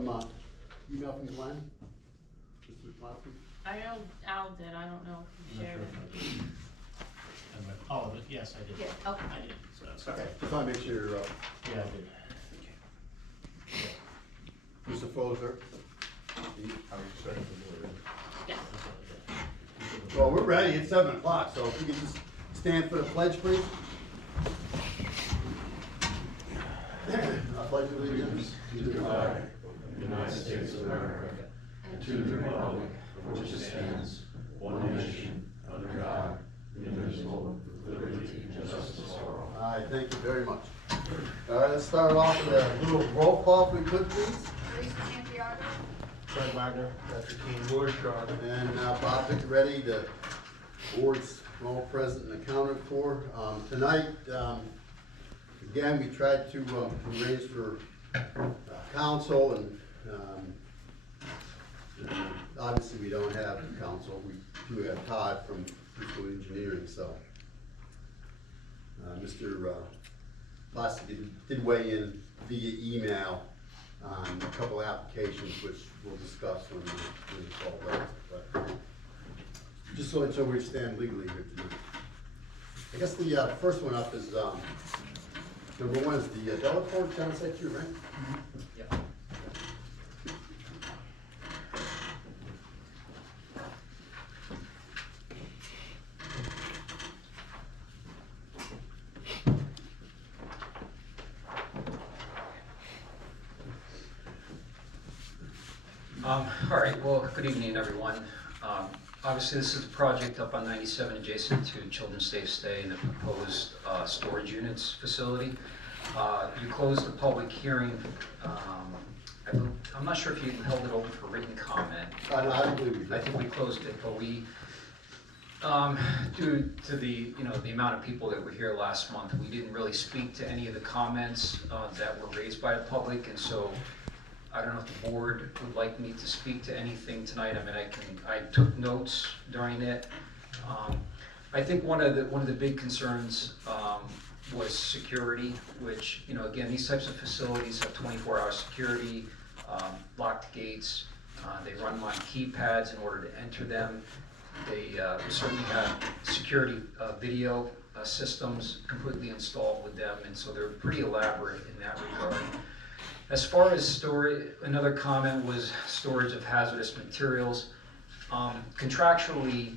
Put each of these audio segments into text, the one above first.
Email from Glenn? Mr. Plotkin? I know Al did, I don't know if you shared it. Oh, yes, I did. Yeah, okay. I did, so that's Okay, just want to make sure you're up. Yeah, I did. Mr. Foser? Yeah. Well, we're ready, it's 7 o'clock, so if we could just stand for the pledge, please. I pledge allegiance To the flag of the United States of America, and to the republic for which it stands, one nation, under God, indivisible, with liberty and justice for all. All right, thank you very much. All right, let's start off with a little roll call, if we could, please. Teresa Santiago. Fred Wagner, Patrick Keane, Louis Shaw. And Bob Ready, the board's all present and accounted for. Tonight, again, we tried to arrange for council, and obviously we don't have council. We do have Todd from Physical Engineering, so Mr. Plastic did weigh in via email on a couple applications, which we'll discuss when we call those. But just so where we stand legally here tonight. I guess the first one up is number one is the Deerpark Town Site 2, right? Yeah. All right, well, good evening, everyone. Obviously, this is a project up on 97 adjacent to Children's Safe Stay and the proposed storage units facility. You closed the public hearing. I'm not sure if you held it open for written comment. I don't believe we did. I think we closed it, but we, due to the the amount of people that were here last month, we didn't really speak to any of the comments that were raised by the public, and so I don't know if the board would like me to speak to anything tonight. I mean, I took notes during it. I think one of the big concerns was security, which, again, these types of facilities have 24-hour security, locked gates. They run on keypads in order to enter them. They certainly have security video systems completely installed with them, and so they're pretty elaborate in that regard. As far as storage, another comment was storage of hazardous materials. Contractually,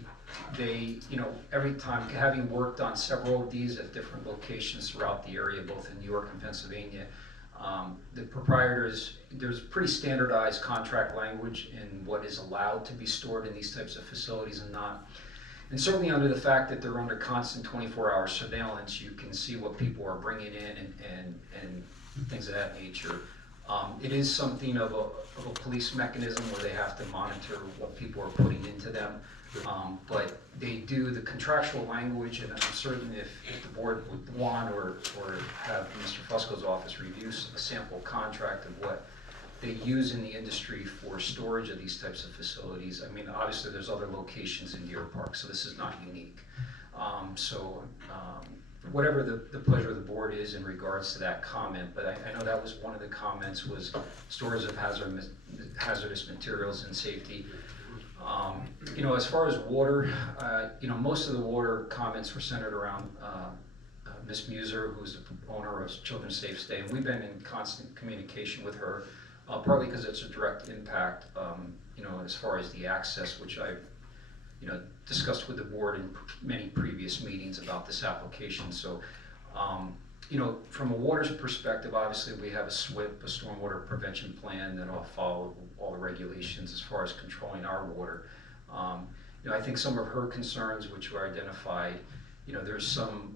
they, every time, having worked on several of these at different locations throughout the area, both in New York and Pennsylvania, the proprietors, there's pretty standardized contract language in what is allowed to be stored in these types of facilities and not. And certainly under the fact that they're under constant 24-hour surveillance, you can see what people are bringing in and things of that nature. It is something of a police mechanism where they have to monitor what people are putting into them. But they do the contractual language, and I'm certain if the board would want or have Mr. Fusco's office review a sample contract of what they use in the industry for storage of these types of facilities. I mean, obviously there's other locations in Deerpark, so this is not unique. Whatever the pleasure of the board is in regards to that comment, but I know that was one of the comments was storage of hazardous materials and safety. As far as water, most of the water comments were centered around Ms. Muser, who's the owner of Children's Safe Stay, and we've been in constant communication with her, partly because it's a direct impact, as far as the access, which I've discussed with the board in many previous meetings about this application. So, from a water's perspective, obviously we have a SWIP, a stormwater prevention plan that will follow all the regulations as far as controlling our water. I think some of her concerns, which were identified, there's some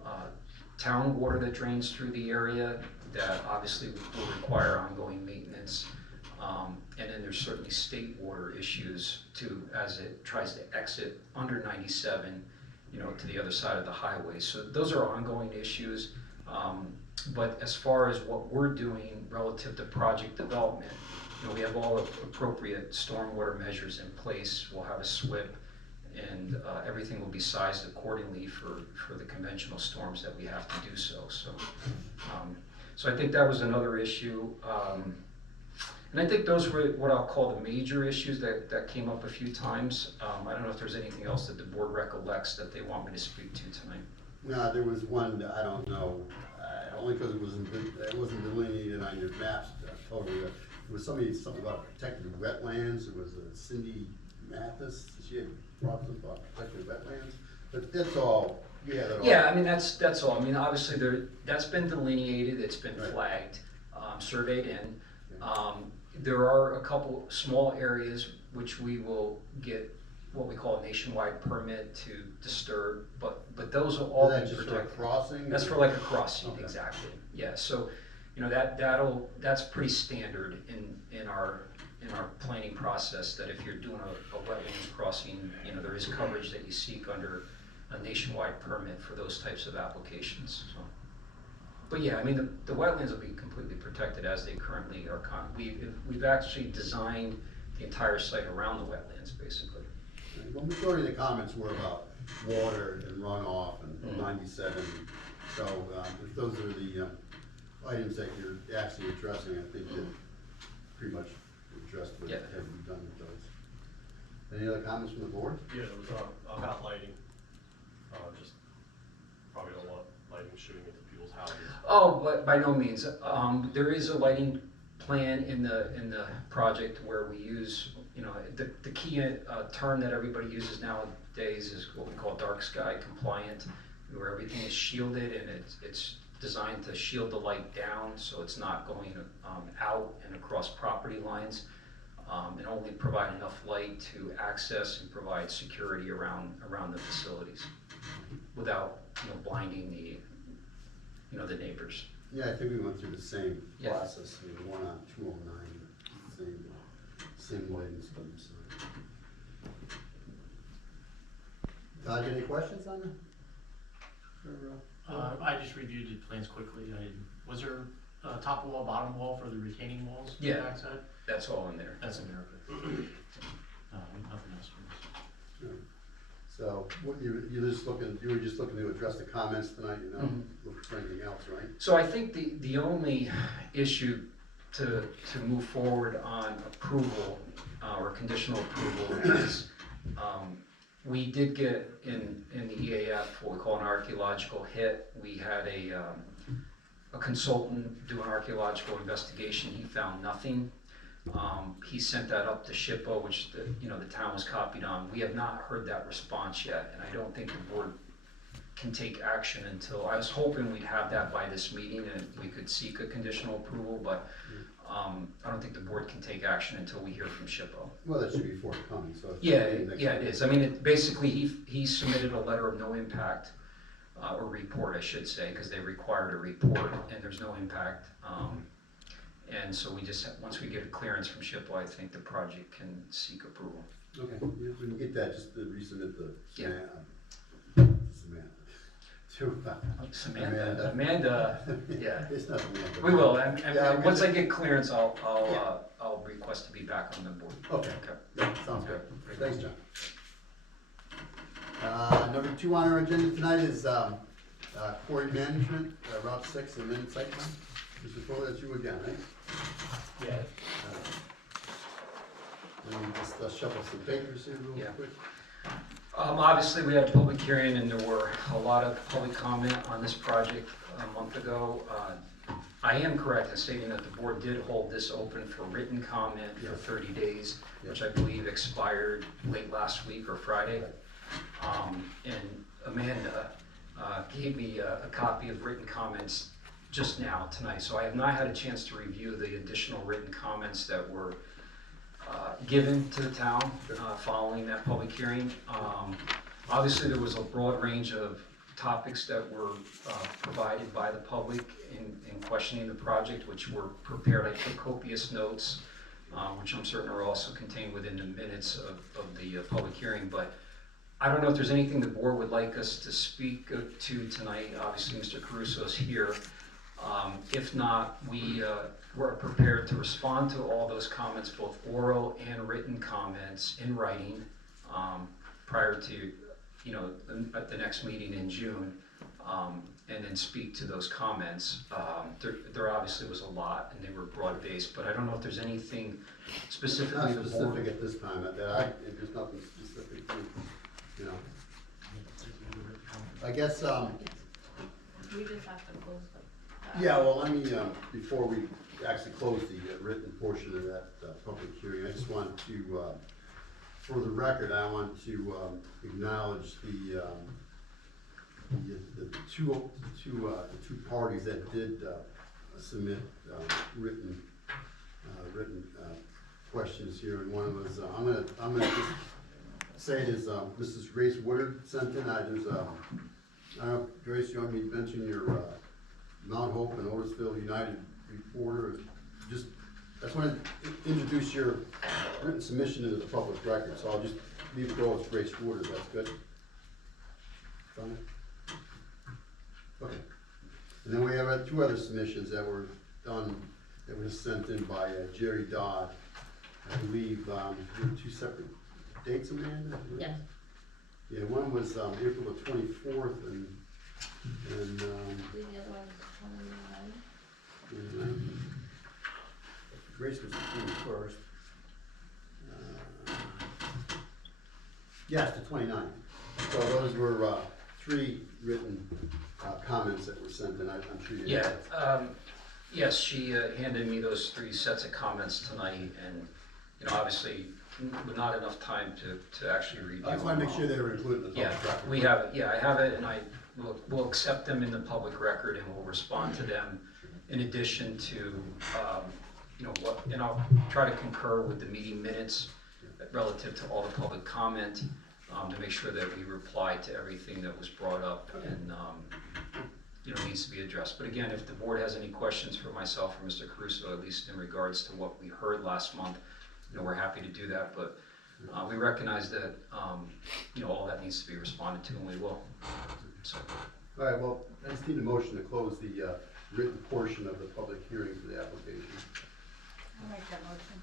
town water that drains through the area that obviously will require ongoing maintenance. And then there's certainly state water issues too, as it tries to exit under 97, to the other side of the highway. So those are ongoing issues. But as far as what we're doing relative to project development, we have all the appropriate stormwater measures in place. We'll have a SWIP, and everything will be sized accordingly for the conventional storms that we have to do so. So I think that was another issue. And I think those were what I'll call the major issues that came up a few times. I don't know if there's anything else that the board recollects that they want me to speak to tonight. No, there was one, I don't know, only because it wasn't delineated on your maps totally. It was something about protected wetlands. It was Cindy Mathis, she had brought some about protected wetlands. But that's all, you had it all. Yeah, I mean, that's all. I mean, obviously, that's been delineated, it's been Right. flagged, surveyed in. There are a couple small areas which we will get what we call a nationwide permit to disturb, but those will all Is be that just for a protected. crossing? That's for like a crossing, Okay. exactly. Yeah, so, you know, that's pretty standard in our planning process, that if you're doing a wetlands crossing, you know, there is coverage that you seek under a nationwide permit for those types of applications, so. But yeah, I mean, the wetlands will be completely protected as they currently are. We've actually designed the entire site around the wetlands, basically. Well, majority of the comments were about water and runoff and 97. So if those are the items that you're actually addressing, I think that pretty much addressed what Yeah. had to be done with those. Any other comments from the board? Yeah, it was about lighting. Just probably don't want lighting shooting into people's houses. Oh, but by no means. There is a lighting plan in the project where we use, you know, the key term that everybody uses nowadays is what we call dark sky compliant, where everything is shielded and it's designed to shield the light down, so it's not going out and across property lines, and only provide enough light to access and provide security around the facilities without, you know, blinding the neighbors. Yeah, I think we went through the same Yeah. process. We were one on 209, same lighting study. So. Todd, you have any questions on that? I just reviewed the plans quickly. Was there top wall, bottom wall for the retaining walls? on the Yeah. backside? That's all in there. That's in there, okay. Nothing else for us. So what you were just looking to address the comments tonight, you know, Mhm. look for anything else, right? So I think the only issue to move forward on approval, or conditional approval is, we did get in the EAF what we call an archaeological hit. We had a consultant do an archaeological investigation, he found nothing. He sent that up to SHPO, which the town was copied on. We have not heard that response yet, and I don't think the board can take action until, I was hoping we'd have that by this meeting and we could seek a conditional approval, but I don't think the board can take action until we hear from SHPO. Well, that should be forthcoming, so. Yeah, it is. I mean, basically, he submitted a letter of no impact, or report, I should say, because they required a report, and there's no impact. And so we just, once we get a clearance from SHPO, I think the project can seek approval. Okay, yeah, we can get that, just to resubmit the Yeah. Amanda. Amanda, yeah. It's not Amanda. We will, and Yeah, I'm once gonna- I get clearance, I'll request to be back on the board. Okay, Okay. yeah, sounds good. Thanks, John. Number 2 on our agenda tonight is quarry management, Route 6 and then site plan. Mr. Fuller, that's you again, right? Yeah. Let me just shuffle some papers here real Yeah. quick. Obviously, we had a public hearing and there were a lot of public comment on this project a month ago. I am correct in stating that the board did hold this open for written comment for 30 days, which I believe expired late last week or Friday. And Amanda gave me a copy of written comments just now, tonight. So I have not had a chance to review the additional written comments that were given to the town following that public hearing. Obviously, there was a broad range of topics that were provided by the public in questioning the project, which were prepared. I took copious notes, which I'm certain are also contained within the minutes of the public hearing. But I don't know if there's anything the board would like us to speak to tonight. Obviously, Mr. Caruso is here. If not, we're prepared to respond to all those comments, both oral and written comments in writing, prior to, at the next meeting in June. and then speak to those comments. There obviously was a lot, and they were broad-based, but I don't know if there's anything specifically Not the specific board. at this time, there's nothing specific to, you know. I guess, We just have to close the. yeah, well, let me, before we actually close the written portion of that public hearing, I just want to, for the record, I want to acknowledge the two parties that did submit written questions here, and one was, I'm gonna just say it is Mrs. Grace Woodard sent in. I don't know, Grace, you want me to mention your Mount Hope and Otisville United reporter? I just want to introduce your written submission into the public record, so I'll just leave it go as Grace Woodard. That's good. Done? Okay. And then we have two other submissions that were done, that were sent in by Jerry Dodd. I believe two separate dates, Amanda? Yes. Yeah, one was April the 24th and The other one is 29. Grace was the 21st. Yes, the 29th. So those were three written comments that were sent in. I'm sure you. Yeah, yes, she handed me those 3 sets of comments tonight, and, you know, obviously, with not enough time to actually review them. I just want to make sure they were included in the Yeah, public record. we have it, yeah, I have it, and we'll accept them in the public record, and we'll respond to them in addition to, you know, and I'll try to concur with the meeting minutes relative to all the public comment, to make sure that we reply to everything that was brought up and, you know, needs to be addressed. But again, if the board has any questions for myself or Mr. Caruso, at least in regards to what we heard last month, you know, we're happy to do that, but we recognize that, you know, all that needs to be responded to, and we will. So, All right, well, I just need a motion to close the written portion of the public hearing for the application. I'll make that motion.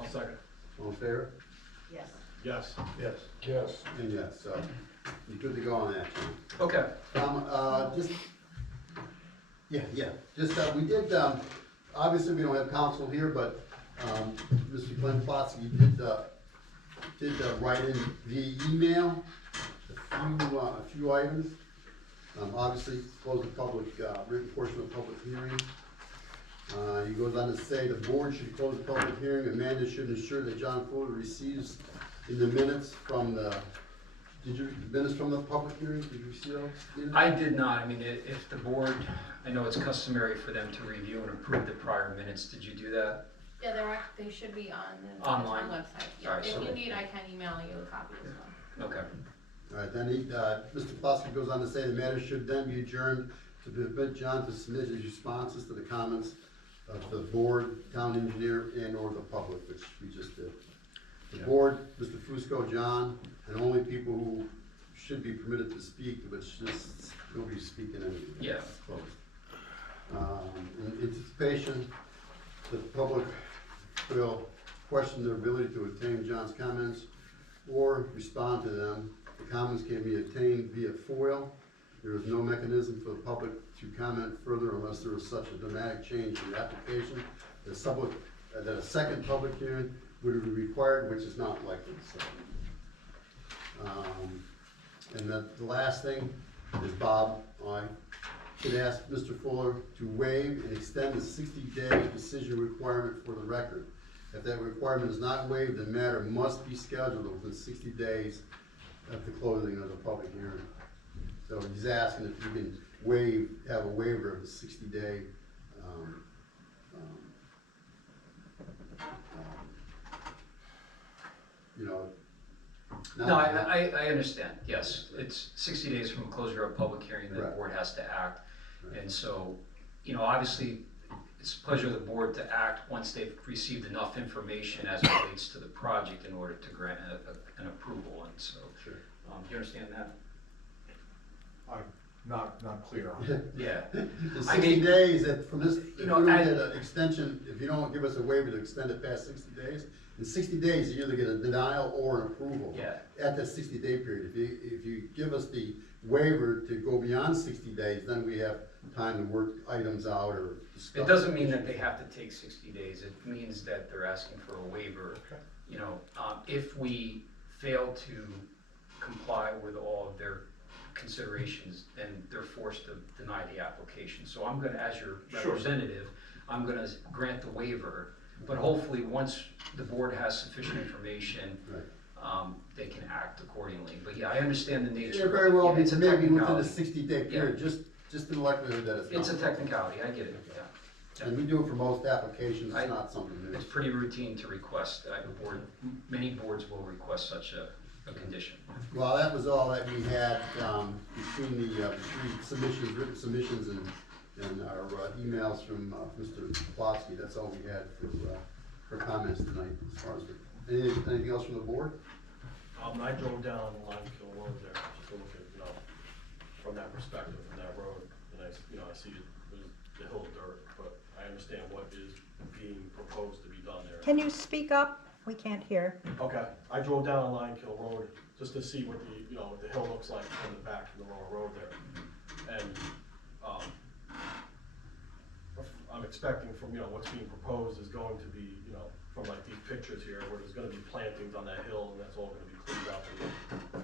I'll second. All in favor? Yes. Yes. Yes. Yes. And yes, so you're good to go on that, John. okay, We did, obviously, we don't have counsel here, but, Mr. Glenn Plotsky did write in via email a few items. Obviously, close the public, written portion of the public hearing. He goes on to say, the board should close the public hearing. Amanda should ensure that John Fuller receives in the minutes from the minutes from the public hearing? Did you see those? I did not, I mean, if the board, I know it's customary for them to review and approve the prior minutes, did you do that? Yeah, they should be on the Online? website. Yeah, Alright, if so you they- need, I can email you a copy as well. Okay, All right, then Mr. Plotsky goes on to say the matter should then be adjourned to permit John to submit his responses to the comments of the board, town engineer, and or the public, which we just did. The board, Mr. Fusco, John, and only people who should be permitted to speak, which just, nobody's speaking anyway. Yeah. It's closed. In anticipation, the public will question their ability to obtain John's comments or respond to them. The comments can be obtained via FOIL. There is no mechanism for the public to comment further unless there is such a dramatic change in the application that a second public hearing would be required, which is not likely. So, and the last thing is Bob, I should ask Mr. Fuller to waive and extend the 60-day decision requirement for the record. If that requirement is not waived, the matter must be scheduled within 60 days of the closing of the public hearing. So he's asking if you can have a waiver of the 60-day, you know. no, I understand, yes, it's 60 days from closure of public hearing, the Right. board has to act. Right. And so, you know, obviously, it's the pleasure of the board to act once they've received enough information as it relates to the project in order to grant an approval, and so, Sure. do you understand that? not clear on. Yeah. The I 60 mean, days, that from this, if you know, don't I- get an extension, if you don't give us a waiver to extend it past 60 days, in 60 days, you either get a denial or an approval. Yeah. At that 60-day period. If you give us the waiver to go beyond 60 days, then we have time to work items out or discuss. It doesn't mean that they have to take 60 days, it means that they're asking for a waiver. Okay. You know, if we fail to comply with all of their considerations, then they're forced to deny the application. So I'm gonna, as your Sure. representative, I'm gonna grant the waiver, but hopefully, once the board has sufficient information, Right. they can act accordingly. But yeah, I understand the nature. Yeah, of very it. well, Yeah, it's a maybe within the technicality. 60-day period, just in the likelihood that it's not. It's a technicality, I get it, yeah. And we do it for most applications, it's not something new. It's pretty routine to request, many boards will request such a condition. Well, that was all that we had, between the three submissions, written submissions and our emails from, Mr. Plotsky. That's all we had for comments tonight as far as, anything else from the board? I drove down Lime Kill Road there, just to look at, from that perspective, from that road, and I see the hill of dirt, but I understand what is being proposed to be done there. Can you speak up? We can't hear. Okay, I drove down Lime Kill Road just to see what what the hill looks like from the back from the lower road there. And, I'm expecting from, what's being proposed is going to be, from like these pictures here, where there's gonna be plantings on that hill, and that's all gonna be cleaned up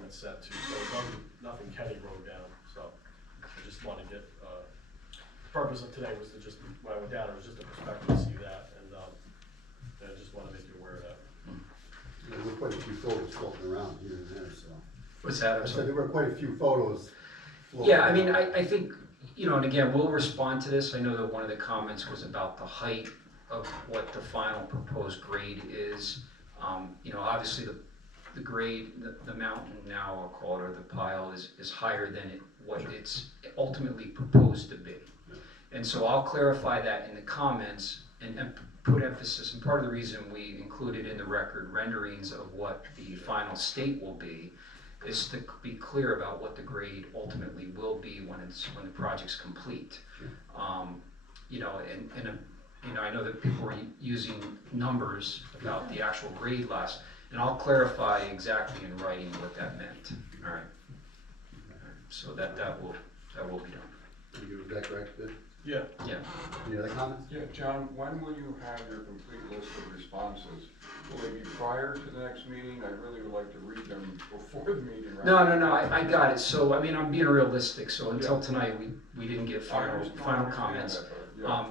and set to, so nothing Kenny Road down, so I just wanna get, the purpose of today was to just, when I went down, it was just a perspective to see that, and I just wanna make you aware of that. There were quite a few photos floating around here and there, so. What's that? I said there were quite a few photos floating Yeah, I mean, around. I think, and again, we'll respond to this. I know that one of the comments was about the height of what the final proposed grade is. Obviously the grade, the mountain now, I'll call it, or the pile is higher than what it's ultimately proposed to be. And so I'll clarify that in the comments and put emphasis, and part of the reason we included in the record renderings of what the final state will be is to be clear about what the grade ultimately will be when the project's complete. I know that people were using numbers about the actual grade last, and I'll clarify exactly in writing what that meant, all right? So that will be done. Is that correct, Vic? Yeah. Yeah. Any other comments? Yeah, John, when will you have your complete list of responses? Will they be prior to the next meeting? I really would like to read them before the meeting, right? No, I got it. So, I mean, I'm being realistic, so until tonight, we didn't get final comments. Yeah.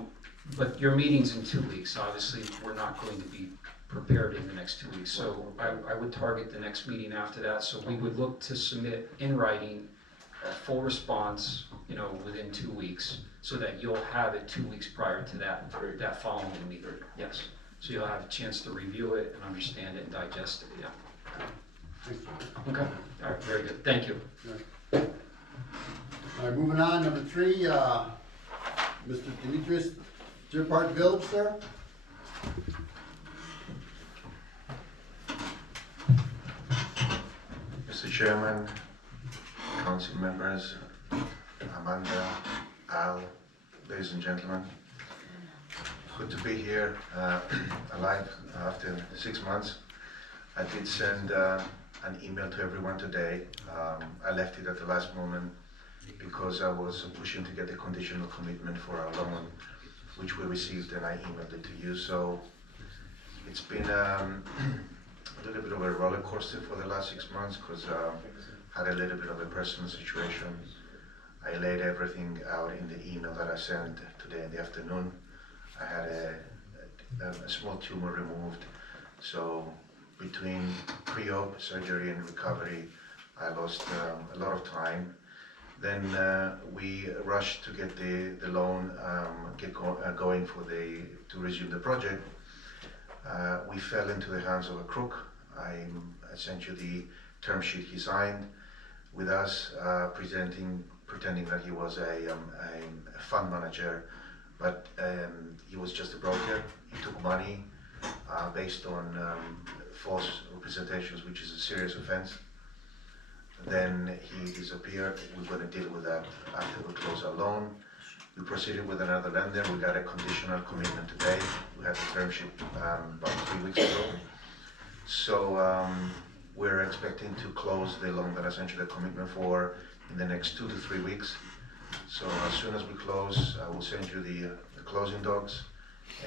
But your meeting's in 2 weeks, obviously, we're not going to be prepared in the next 2 weeks. So I would target the next meeting after that, so we would look to submit in writing a full response, within 2 weeks, so that you'll have it 2 weeks prior to that following meeting, yes. So you'll have a chance to review it and understand it and digest it, yeah. Thanks, John. Okay, all right, very good, thank you. All right, moving on, number 3, Mr. Demetrius, Deerpark Village, sir? Mr. Chairman, council members, Amanda, Al, ladies and gentlemen. Good to be here alive after 6 months. I did send an email to everyone today. I left it at the last moment because I was pushing to get a conditional commitment for our loan, which we received, and I emailed it to you. So it's been a little bit of a roller coaster for the last 6 months because I had a little bit of a personal situation. I laid everything out in the email that I sent today in the afternoon. I had a small tumor removed, so between pre-op surgery and recovery, I lost a lot of time. Then we rushed to get the loan going to resume the project. We fell into the hands of a crook. I sent you the term sheet he signed with us, pretending that he was a fund manager, but he was just a broker. He took money based on false representations, which is a serious offense. then he disappeared. We're gonna deal with that after we close our loan. We proceeded with another lender. We got a conditional commitment today. We had the term sheet about 3 weeks ago. So we're expecting to close the loan that I sent you the commitment for in the next 2 to 3 weeks. So as soon as we close, I will send you the closing docs,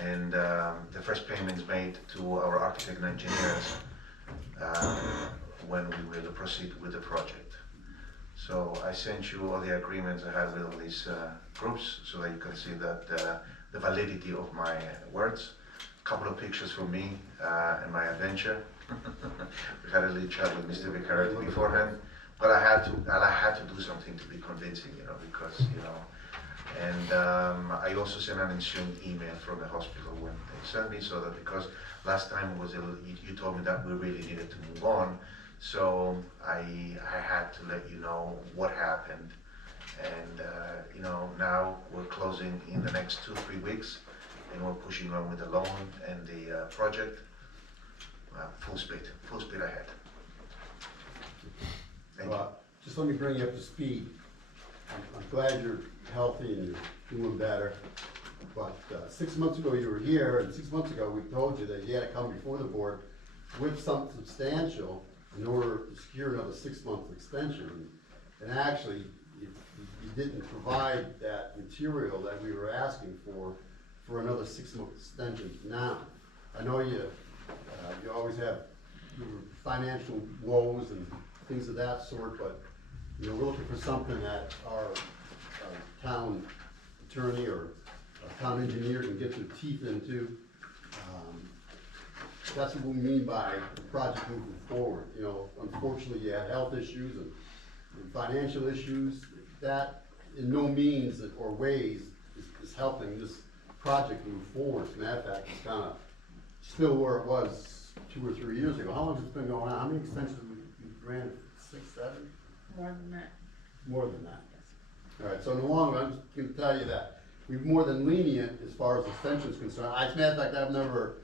and the first payments made to our architect and engineers when we will proceed with the project. So I sent you all the agreements I had with all these groups so that you can see that the validity of my words. A couple of pictures from me and my adventure. We had a little chat with Mr. Vicaretti beforehand, but I had to do something to be convincing, because, and I also sent an ensuing email from the hospital when they sent me, so that because last time you told me that we really needed to move on, so I had to let you know what happened, and now we're closing in the next 2-3 weeks, and we're pushing on with the loan and the project. Full speed ahead. Thank you. Just let me bring you up to speed. I'm glad you're healthy and you're doing better. But 6 months ago you were here, and 6 months ago we told you that you had to come before the board with something substantial in order to secure another 6-month extension. And actually, you didn't provide that material that we were asking for another 6-month extension. Now, I know you always have financial woes and things of that sort, but we're looking for something that our town attorney or town engineer can get their teeth into. That's what we mean by the project moving forward. Unfortunately, you had health issues and financial issues. That in no means or ways is helping this project move forward. As a matter of fact, it's kind of still where it was 2 or 3 years ago. How long has it been going on? How many extensions have we granted? 6, 7? More than that, More than that. yes. All right, so in the long run, I'm just going to tell you that we're more than lenient as far as extensions concerned. As a matter of fact, I've never,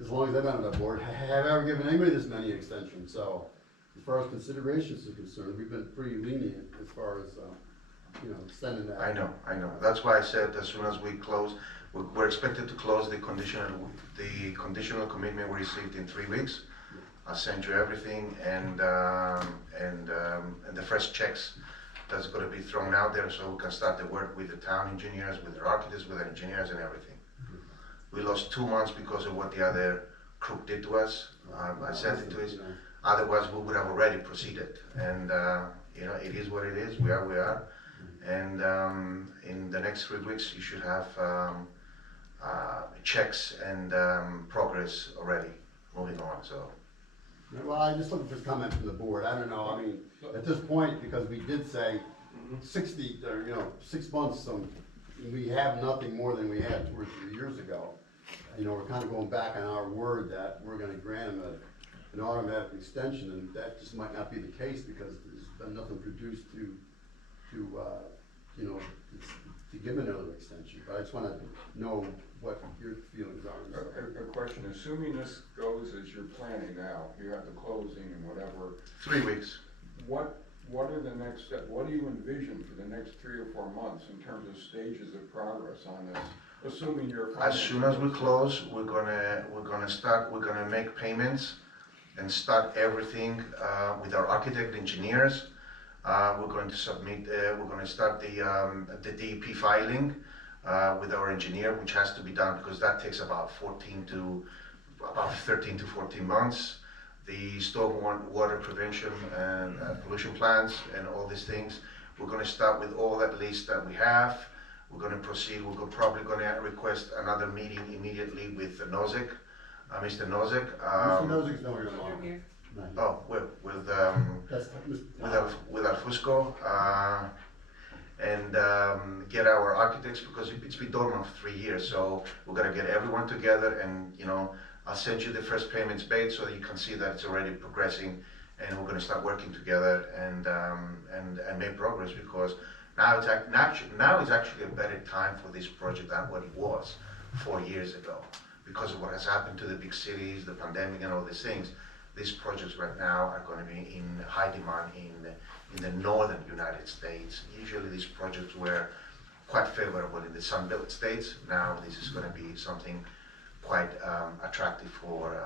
as long as I've been on the board, have ever given anybody this many extensions. So as far as considerations are concerned, we've been pretty lenient as far as, extending that. I know. That's why I said as soon as we close, we're expected to close the conditional commitment we received in 3 weeks. I'll send you everything and the first checks that's going to be thrown out there, so we can start the work with the town engineers, with the architects, with the engineers and everything. We lost 2 months because of what the other crook did to us. I sent it to us. Otherwise, we would have already proceeded. And it is what it is. We are. And in the next 3 weeks, you should have checks and progress already moving on. So. Well, I just looking for comment from the board. I don't know. I mean, at this point, because we did say 60 or 6 months, we have nothing more than we had 2 or 3 years ago. We're kind of going back on our word that we're going to grant them an automatic extension, and that just might not be the case because there's been nothing produced to give another extension. But I just want to know what your feelings are. A question, assuming this goes as you're planning now, you have the closing and whatever. 3 weeks. What are the next steps? What do you envision for the next 3 or 4 months in terms of stages of progress on this? Assuming you're. As soon as we close, we're gonna make payments and start everything with our architect engineers. We're going to submit. We're going to start the DEP filing with our engineer, which has to be done because that takes about 13 to 14 months. The storm water prevention and pollution plans and all these things. We're going to start with all that list that we have. We're going to proceed. We're probably going to request another meeting immediately with Nozick, Mr. Nozick. Mr. Nozick's no here You're here. long. Oh, with That's Alfusco, and get our architects, because it's been dormant for 3 years. So we're gonna get everyone together, and I'll send you the first payments made so that you can see that it's already progressing, and we're gonna start working together and make progress, because now it's actually a better time for this project than what it was 4 years ago, because of what has happened to the big cities, the pandemic, and all these things. these projects right now are going to be in high demand in the northern United States. Usually these projects were quite favorable in the Sun Belt states. Now this is going to be something quite attractive for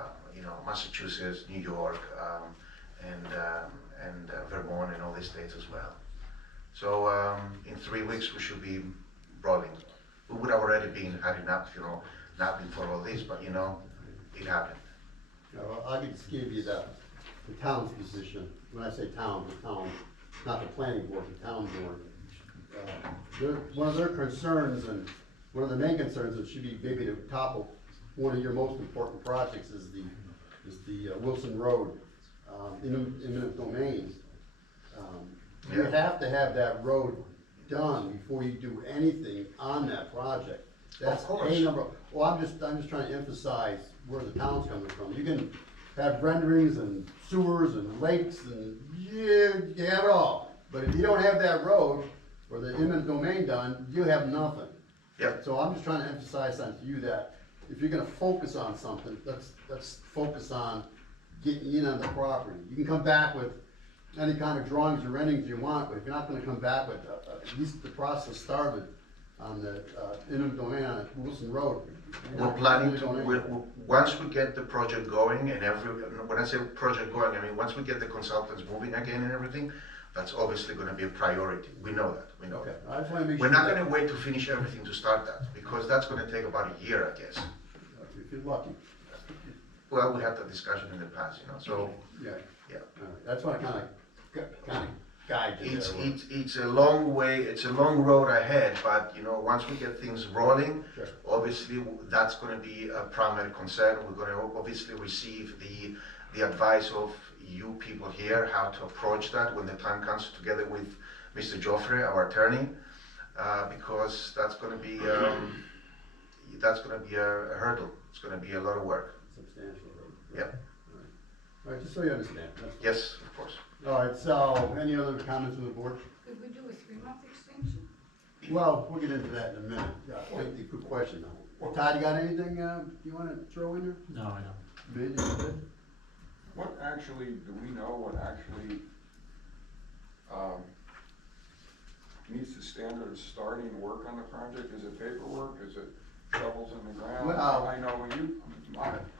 Massachusetts, New York, and Vermont and all these states as well. So in 3 weeks we should be rolling. We would have already been had enough, not been for all this, but it happened. Well, I can just give you the town's position. When I say town, the town, not the planning board, the town board. One of their concerns, and one of the main concerns that should be maybe the top of one of your most important projects is the Wilson Road eminent domain. You have to have that road done before you do anything on that project. That's Of course. a number. Well, I'm just trying to emphasize where the town's coming from. You can have renderings and sewers and lakes and you have it all. But if you don't have that road or the eminent domain done, you have nothing. Yep. So I'm just trying to emphasize on to you that if you're gonna focus on something, let's focus on getting in on the property. You can come back with any kind of drawings or renderings you want, but if you're not gonna come back with, at least the process started on the eminent domain on Wilson Road. We're planning to, once we get the project going and when I say project going, I mean, once we get the consultants moving again and everything, that's obviously gonna be a priority. We know that, we know Okay, that. I just wanna make We're sure not that- gonna wait to finish everything to start that, because that's gonna take about a year, I guess. If you're lucky, Well, we had that discussion in the past, so, yeah. yeah. All right, that's what I kinda guide you there. It's a long way, it's a long road ahead, but once we get things rolling, Sure. obviously that's gonna be a primary concern. We're gonna obviously receive the advice of you people here, how to approach that when the time comes, together with Mr. Joffrey, our attorney, because that's gonna be a hurdle. It's gonna be a lot of work. Substantial. Yep. All right, just so you understand. That's- Yes, of course. All right, so any other comments from the board? Could we do a 3-month extension? Well, we'll get into that in a minute. Good question though. Todd, you got anything you wanna throw in there? No, I don't. Maybe you did? What actually, do we know what actually meets the standard of starting work on the project? Is it paperwork? Is it shovels in the ground? Well- I know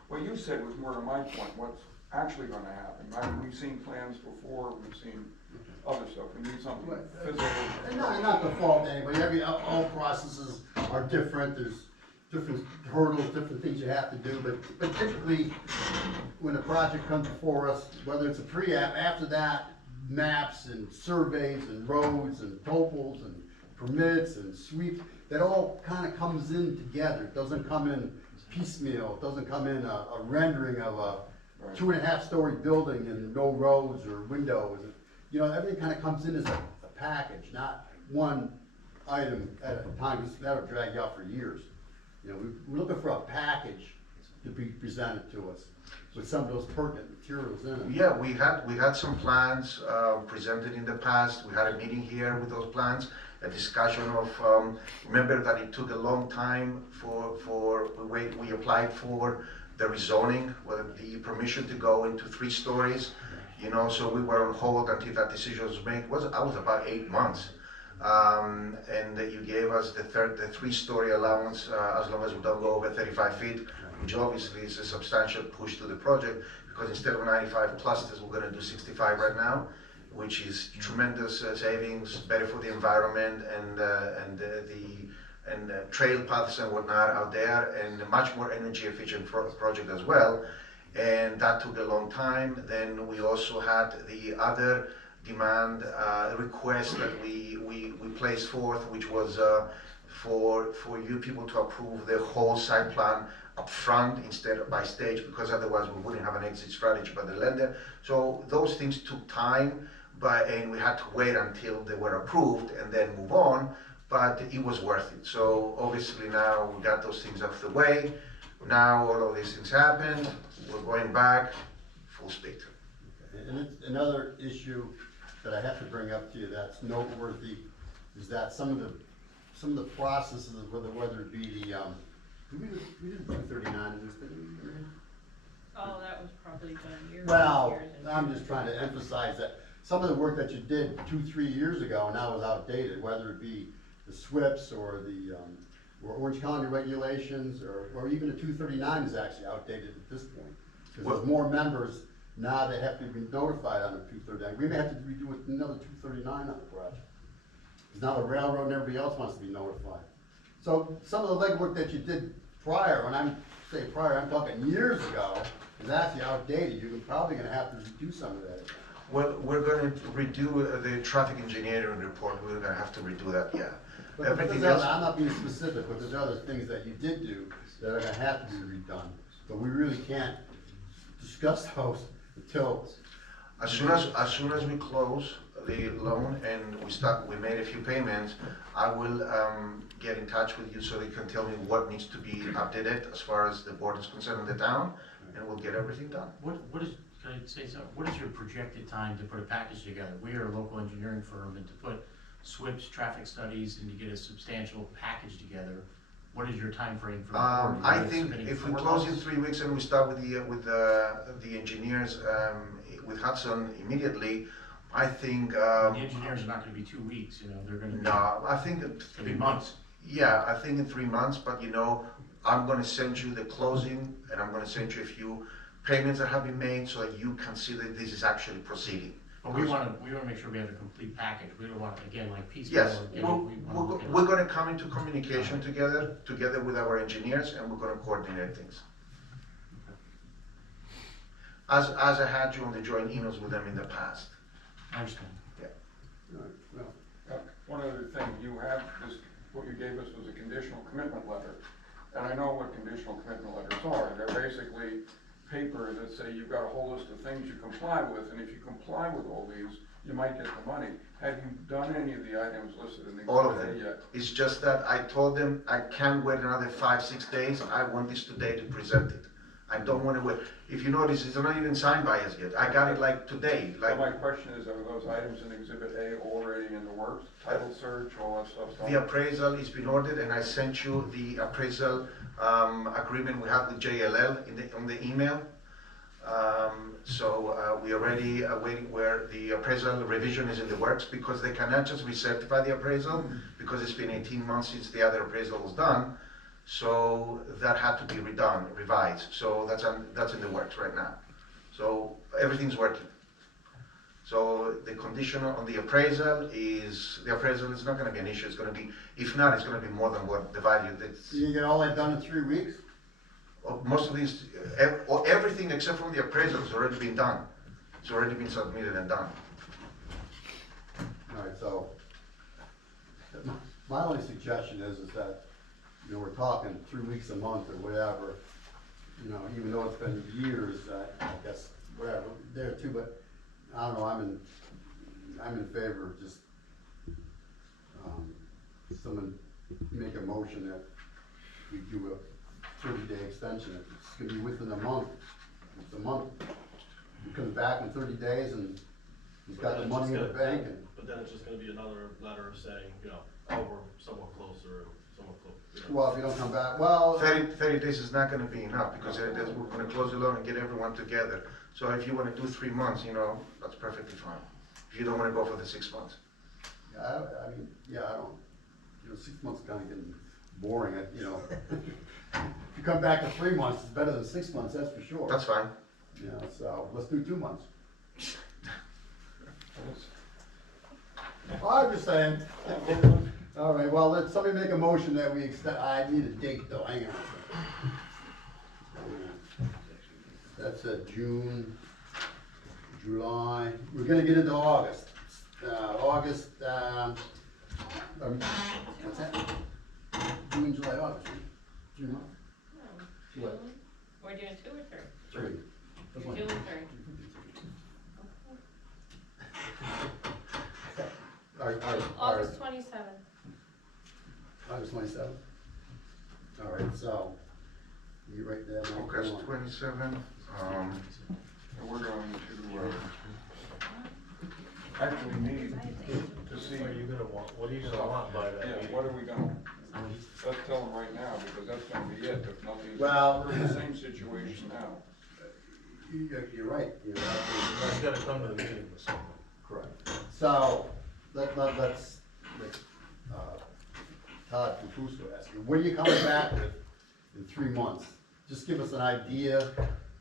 what you said was more to my point, what's actually gonna happen. I mean, we've seen plans before, we've seen other stuff. We need something physical. And not to fault anybody, all processes are different, there's different hurdles, different things you have to do, but typically, when a project comes before us, whether it's a pre-app, after that, maps and surveys and roads and topals and permits and sweeps, that all kind of comes in together. It doesn't come in piecemeal, it doesn't come in a rendering of a 2.5-story building and no roads or windows. Everything kind of comes in as a package, not one item at a time, because that'll drag you out for years. We're looking for a package to be presented to us with some of those pertinent materials in it. Yeah, we had some plans presented in the past. We had a meeting here with those plans, a discussion of, remember that it took a long time we applied for the rezoning, the permission to go into 3 stories, so we were on hold until that decision was made. I was about 8 months. And you gave us the 3-story allowance as long as we don't go over 35 feet, which obviously is a substantial push to the project, because instead of 95 clusters, we're going to do 65 right now, which is tremendous savings, better for the environment and trail paths and whatnot out there, and a much more energy efficient project as well. And that took a long time. Then we also had the other demand request that we placed forth, which was for you people to approve the whole site plan up front instead of by stage, because otherwise we wouldn't have an exit strategy by the lender. So those things took time, and we had to wait until they were approved and then move on, but it was worth it. So obviously now we got those things off the way. Now all of these things happened, we're going back full speed. And it's another issue that I have to bring up to you that's noteworthy, is that some of the processes, whether it be the, we did 239 in this, didn't we? Oh, that was probably usually done years and Well, years and I'm years. just trying to emphasize that some of the work that you did 2-3 years ago now is outdated, whether it be the SWIPs or the, or Orange County regulations, or even the 239 is actually outdated at this point. Because there's more members now that have to be notified on the 239. We may have to redo another 239 on the project. Because now the railroad and everybody else wants to be notified. So some of the legwork that you did prior, when I'm saying prior, I'm talking years ago, is actually outdated. You're probably gonna have to redo some of that. Well, we're gonna redo the traffic engineering report, we're gonna have to redo that, yeah. But Everything there's else, other, I'm not being specific, but there's other things that you did do that are gonna have to be redone. But we really can't discuss those until, as soon as we close the loan and we made a few payments, I will, get in touch with you so you can tell me what needs to be updated as far as the board is concerned in the town, and we'll get everything done. What is, can I say something? What is your projected time to put a package together? We are a local engineering firm, and to put SWIPs, traffic studies, and to get a substantial package together, what is your time frame for the board? I Are you think submitting if we 4 close in months? 3 weeks and we start with the engineers, with Hudson immediately, I think, The engineers are not gonna be 2 weeks, you know, they're gonna be, no, I think it's gonna be months. Yeah, I think in 3 months, but you know, I'm gonna send you the closing, and I'm gonna send you a few payments that have been made, so that you can see that this is actually proceeding. But we wanna make sure we have a complete package. We don't want, again, like piecemeal. Yes, you know, we wanna look at it. we're gonna come into communication together with our engineers, and we're gonna coordinate things. As I had you on the joint emails with them in the past. I understand. well, One other thing, you have this, what you gave us was a conditional commitment letter. And I know what conditional commitment letters are. They're basically paper that say you've got a whole list of things you comply with, and if you comply with all these, you might get the money. Have you done any of the items listed in the All of exhibit them. A yet? It's just that I told them I can't wait another 5-6 days. I want this today to present it. I don't want to wait. If you notice, it's not even signed by us yet. I got it like today. So Like my question is, are those items in exhibit A already in the works? Title search, all that stuff's done? the appraisal is been ordered, and I sent you the appraisal agreement we have with JLL on the email. We already waiting where the appraisal revision is in the works, because they cannot just recertify the appraisal, because it's been 18 months since the other appraisal was done. So that had to be redone, revised. So that's in the works right now. So everything's working. So the condition on the appraisal is not going to be an issue. It's going to be, if not, it's going to be more than what the value that's. you get all that done in 3 weeks? Most of these, everything except from the appraisal has already been done. It's already been submitted and done. All right, so my only suggestion is that, you know, we're talking 3 weeks a month or whatever, you know, even though it's been years, I guess, whatever, there too, but I don't know, I'm in favor of just, someone make a motion that we do a 30-day extension. If it's gonna be within a month, it's a month. He comes back in 30 days and he's got the money in the bank and. But then it's just gonna be another letter saying, you know, oh, we're somewhat closer, somewhat close. You know. Well, if you don't come back, well. 30 days is not going to be enough, because we're going to close the loan and get everyone together. So if you want to do 3 months, you know, that's perfectly fine. If you don't want to go for the 6 months. Yeah, I mean, yeah, I don't, you know, 6 months is kinda getting boring, you know. If you come back in 3 months, it's better than 6 months, that's for sure. That's fine. You know, so let's do 2 months. I'm just saying. All right, well, let somebody make a motion that we extend, I need a date though, hang on. That's June, July, we're gonna get into August. August, what's that? June, July, August, right? 3 months? June, What? we're doing 2 or 3? 3. That's one. 2 and 3. August 27th. August 27th? All right, so, you write that down. August 27. And we're going to, actually need to see, What are you gonna want, what are you gonna want by that yeah, meeting? what are we gonna, let's tell them right now, because that's gonna be it, if nothing's, Well- we're in the same situation now. You're right, you're absolutely right. He's gotta come to the meeting with something. Correct. So, let's, Todd from Fusco ask you, what are you coming back with in 3 months? Just give us an idea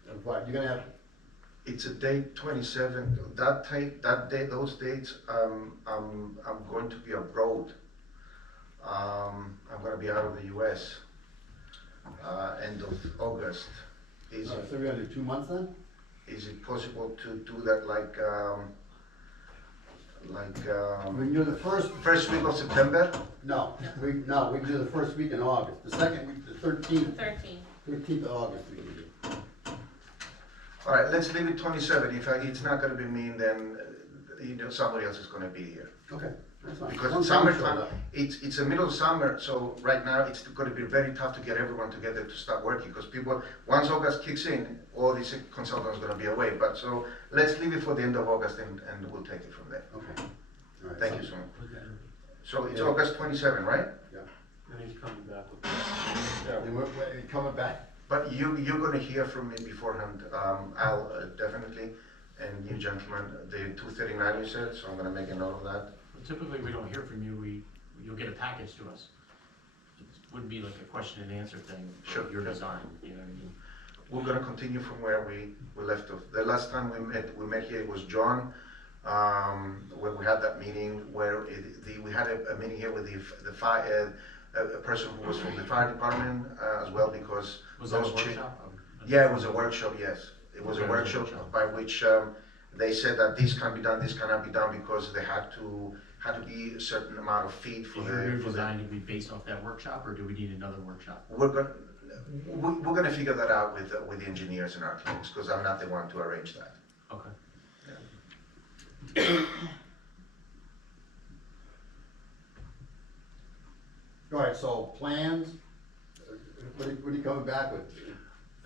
of what, you're gonna have, It's a date 27, that day, those dates, I'm going to be abroad. I'm gonna be out of the US, end of August. Is so it, we're gonna do 2 months then? is it possible to do that like, We can do the first week of September? no, we can do the first week in August, the second week, the 13th, 13th of August we can do. All right, let's leave it 27. If it's not gonna be me, then, somebody else is gonna be here. Okay, that's fine. Because One it's time summertime, show up. it's the middle of summer, so right now it's gonna be very tough to get everyone together to start working, because people, once August kicks in, all these consultants are gonna be away, but so, let's leave it for the end of August and we'll take it from there. Okay. All right, Thank so- you so much. So it's Yeah. August 27, right? And he's coming back with. Yeah, And we're coming back. But you're gonna hear from me beforehand, Al, definitely, and you gentlemen, the 239 you said, so I'm gonna make a note of that. Typically, we don't hear from you, you'll get a package to us. It wouldn't be like a question and answer thing Sure. for your design, you know what I mean? We're gonna continue from where we left off. The last time we met here, it was John, where we had that meeting where we had a meeting here with the fire, a person who was from the fire department, as well, because. Was that a those cha- workshop? Yeah, it was a workshop, yes. It was a Okay, workshop by which, they said that this can be done, this cannot be done, because they had to be a certain amount of feet for Is your new the. design to be based off that workshop, or do we need another workshop? We're gonna figure that out with the engineers and architects, because I'm not the one to arrange that. Okay. All right, so plans, what are you coming back with?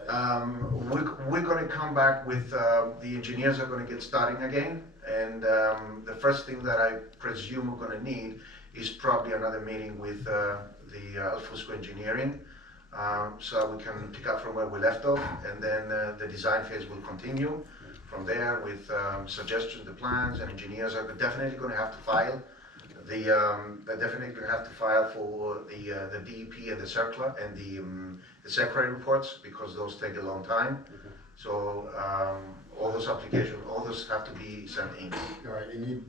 We're gonna come back with, the engineers are gonna get starting again, and the first thing that I presume we're gonna need is probably another meeting with the Fusco Engineering, so we can pick up from where we left off, and then the design phase will continue from there with suggestions, the plans, and engineers are definitely gonna have to file. They're definitely gonna have to file for the DEP and the CERCLA and the secretary reports, because those take a long time. So, all those applications, all those have to be sent in. All right, and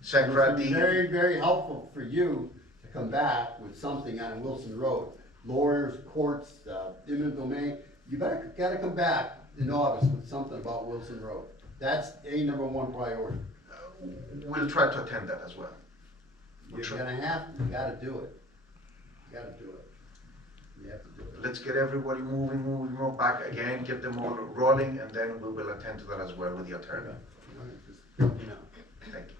it's Secretary, gonna be very, very helpful for you to come back with something on Wilson Road. Lawyers, courts, eminent domain, you gotta come back in August with something about Wilson Road. That's a #1 priority. we'll try to attend that as well. You're gonna have, you gotta do it. You gotta do it. You have to do it. Let's get everybody moving back again, get them all rolling, and then we will attend to that as well with the attorney. All right, just, you know. Thank you.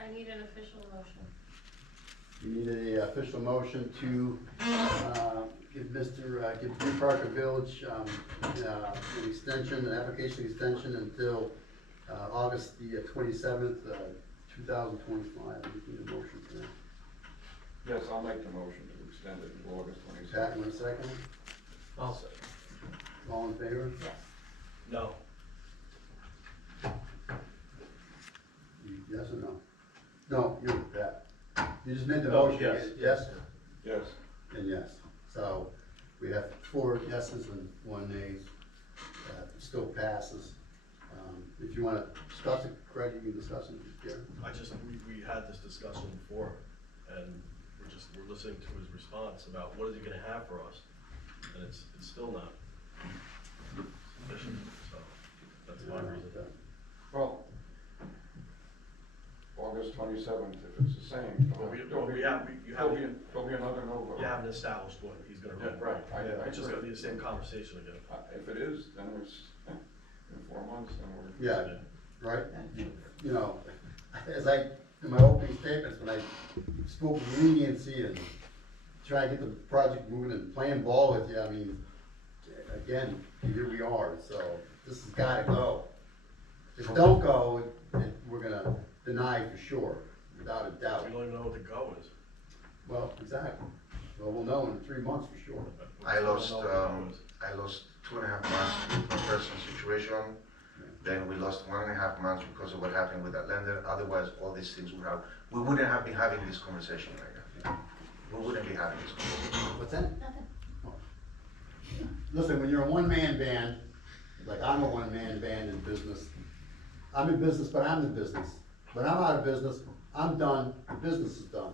I need an official motion. You need a official motion to, give Deerpark Village, an extension, an application extension until, August the 27th, 2025. We need a motion for that. yes, I'll make the motion to extend it to August Pat, 27th. you want a second? I'll say. All in favor? No, Yes or no? No, you, Pat. You just made the Oh, motion. yes. Yes? Yes, And yes. So we have 4 yeses and 1 nays. Still passes. If you want to discuss it, Craig, you can discuss it, Jerry. we had this discussion before, and we're listening to his response about what is he gonna have for us, and it's still not sufficient, so that's my reason. well, August 27th, if it's the same. Well, you there'll be another no vote. You haven't established what he's gonna Yeah, run. right, I It's just gonna agree. be the same conversation again. If it is, then it's in 4 months, then we're. Yeah, right? You know, as in my opening statements, when I spoke of leniency and try to get the project moving and playing ball with you, I mean, again, here we are, so this has gotta go. If it don't go, we're gonna deny for sure, without a doubt. We don't even know what the go is. Well, exactly. Well, we'll know in 3 months for sure. I lost, We don't know what the go is. I lost 2.5 months with my personal situation. Then we lost 1.5 months because of what happened with that lender. Otherwise, all these things would have, we wouldn't have been having this conversation right now. We wouldn't be having this conversation. What's that? Oh. Listen, when you're a one-man band, like I'm a one-man band in business, I'm in business, but I'm the business. When I'm out of business, I'm done, the business is done.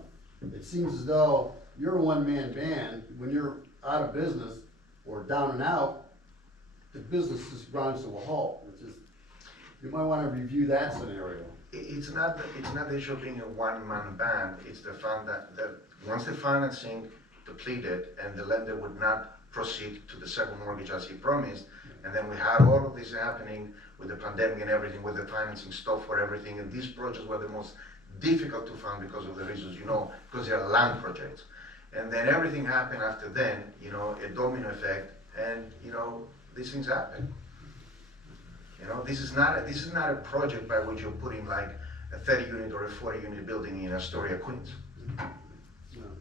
It seems as though you're a one-man band, when you're out of business or down and out, the business just grinds to a halt, which is, you might wanna review that scenario. It's not the issue of being a one-man band, it's the fact that once the financing depleted and the lender would not proceed to the second mortgage as he promised, and then we had all of this happening with the pandemic and everything, with the financing stuff for everything, and these projects were the most difficult to fund because of the reasons you know, because they are land projects. And then everything happened after then, you know, a domino effect, and you know, these things happen. You know, this is not a project by which you're putting like a 30 unit or a 40 unit building in Astoria, Queens.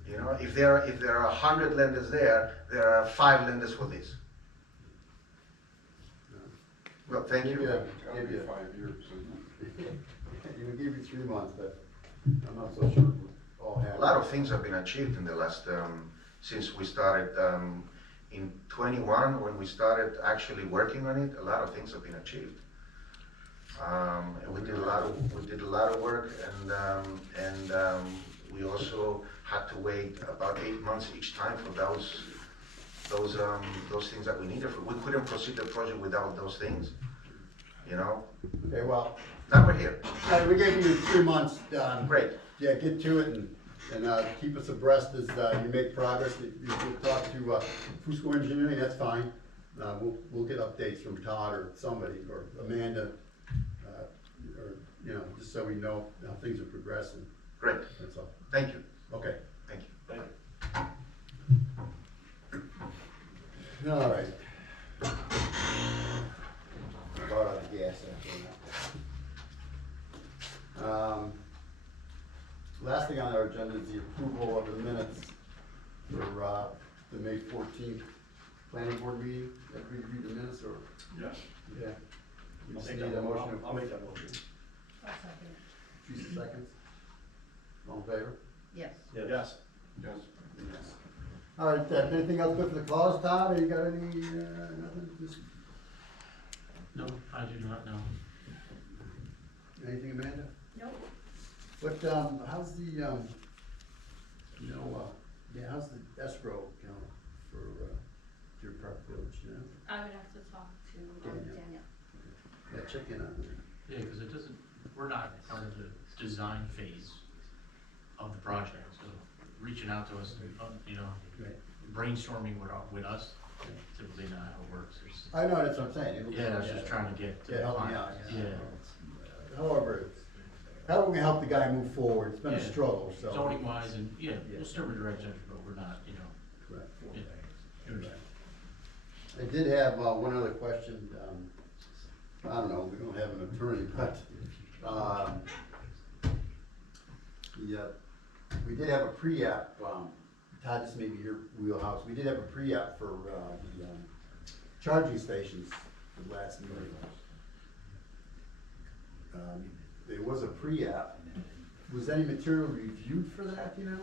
You know, if there are 100 lenders there are 5 lenders for this. Well, thank you. Yeah. It's gotta be 5 years, isn't it? You gave you 3 months, but I'm not so sure it all happened. A lot of things have been achieved in the last, since we started in 21, when we started actually working on it, a lot of things have been achieved. And we did a lot of work, and we also had to wait about 8 months each time for those things that we needed. We couldn't proceed the project without those things, you know? Okay, well, Now we're here. we gave you 3 months, Great. yeah, get to it and keep us abreast as you make progress. If you talk to Fusco Engineering, that's fine. We'll get updates from Todd or somebody, or Amanda, or, you know, just so we know how things are progressing, Great. that's all. Thank you. Okay. Thank you. Thank you. All right. Brought out the gas after that. Last thing on our agenda is the approval of the minutes for the May 14th planning board meeting. Have we reviewed the minutes or? Yes. Yeah. We I'll just make need that a motion. I'll make that motion. Teresa seconds. All in favor? Yes. Yes. Yes. Yes. All right, anything else good for the cause, Todd? Or you got any, nothing? Just No, I do not know. anything, Amanda? Nope. What, how's the, how's the escrow account for, Deerpark Village, you know? I would have to talk to, Danielle. Danielle. Yeah, check in on that. Yeah, because it doesn't, we're not part of the design phase of the project, so reaching out to us, you know, Right. brainstorming with us, typically not how it works. I know, that's what I'm saying. It looks Yeah, I was like- just trying to get to Yeah, the help me client. out. Yeah, However, how do we help the guy move forward? It's been a Yeah. struggle, so. zoning wise, and, yeah, Yeah. we'll serve a direct entry, but we're not, you know, Correct. yeah. Understand. I did have, one other question, I don't know, we don't have an attorney, but, we did have a pre-app, Todd, this may be your wheelhouse, we did have a pre-app for, the, charging stations the last meeting. There was a pre-app, was any material reviewed for that, you know?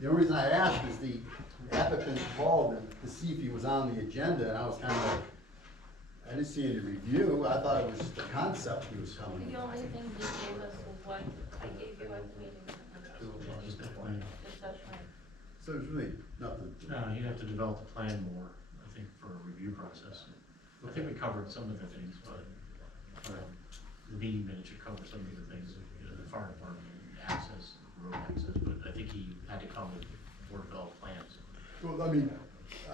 The only reason I asked is the applicant called to see if he was on the agenda, and I was kinda like, I didn't see any review, I thought it was just a concept he was coming. the only thing he gave us was what I gave you at the meeting. Just that plan. Just that plan. So there's really nothing. No, you'd have to develop the plan more, I think, for a review process. I think we covered some of the things, but, the meeting minutes should cover some of the things, you know, the fire department, access, road access, but I think he had to come with more developed plans. Well, I mean,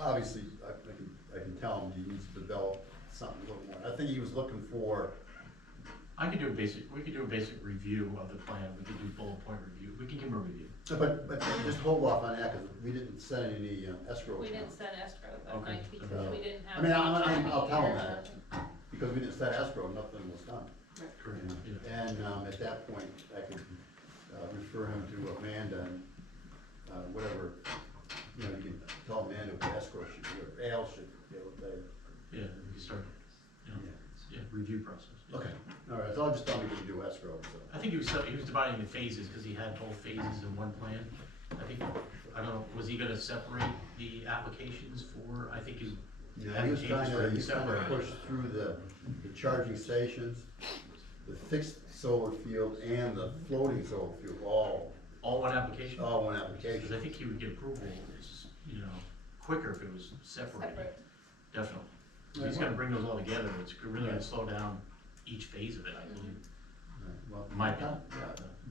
obviously, I can tell him he needs to develop something a little more. I think he was looking for, We could do a basic review of the plan, we could do bullet point review, we can give him a review. but just hold off on that, because we didn't send any escrow. We account. didn't set escrow that Okay. night because we didn't have. I mean, any I'll tell him tracking that, because we didn't set escrow, nothing was done. Correct. Yeah. And, at that point, I could, refer him to Amanda and, whatever you know, you can tell Amanda what escrow should be, or Al should be able to tell you. Yeah, you start, you know, yeah, review process. Okay, all right, so I'll just tell me to do escrow, so. I think he was dividing the phases, cause he had both phases in one plan. I think, I don't know, was he gonna separate the applications for, I think he. Yeah, he was trying to push through the charging stations, the fixed solar field and the floating solar field, All one application? all one Because application. I think he would get approval, you know, quicker if it was separated. Separate. Definitely. So he's gonna bring those all together, it's really gonna slow down each phase of it, I believe. Well, In my opinion.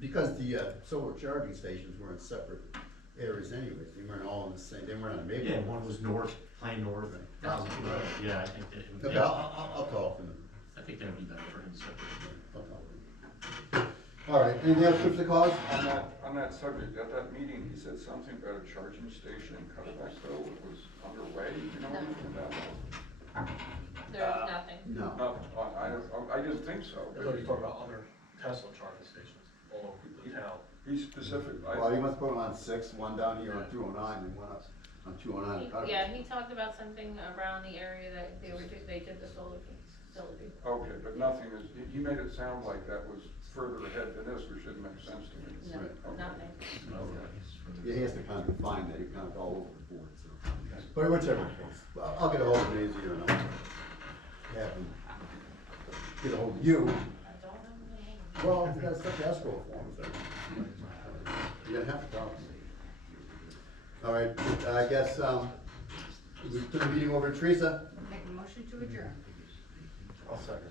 because the solar charging stations were in separate areas anyways, they weren't all in the same, they weren't on Yeah, Maple. one was north, plain north. Right. Yeah, I think that, it would Okay, make- I'll talk to them. I think that would be better for him to separate. I'll talk to them. All right, anything else for the cause? On that subject, at that meeting, he said something about a charging station in Cutterbackville that was underway, you know, anything about that? There's nothing. No. No, I didn't think so. I thought you were talking about other Tesla charging stations all over the town. He's specific, Well, you must put them on 6, one down here on 209 and one up on 209. Yeah, he talked about something around the area that they did the solar facility. okay, but nothing is, he made it sound like that was further ahead than this, which didn't make sense to me. No, Okay. nothing. Yeah, he has to kind of define that, he kind of all over the board, so. But whichever case, well, I'll get a hold of Nancy and I'll have him get a hold of you. I don't have any. Well, if you got such escrow forms, then you're gonna have to talk to me. All right, I guess, we took the meeting over to Teresa. Make a motion to adjourn. I'll second.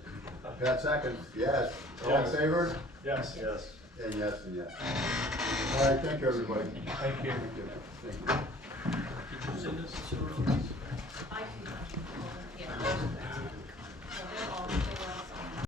Pat seconds, yes. All in Yes. favor? Yes. Yes. And yes, and yes. All right, thank you, everybody. Thank you. Thank you. Did you send us? I can.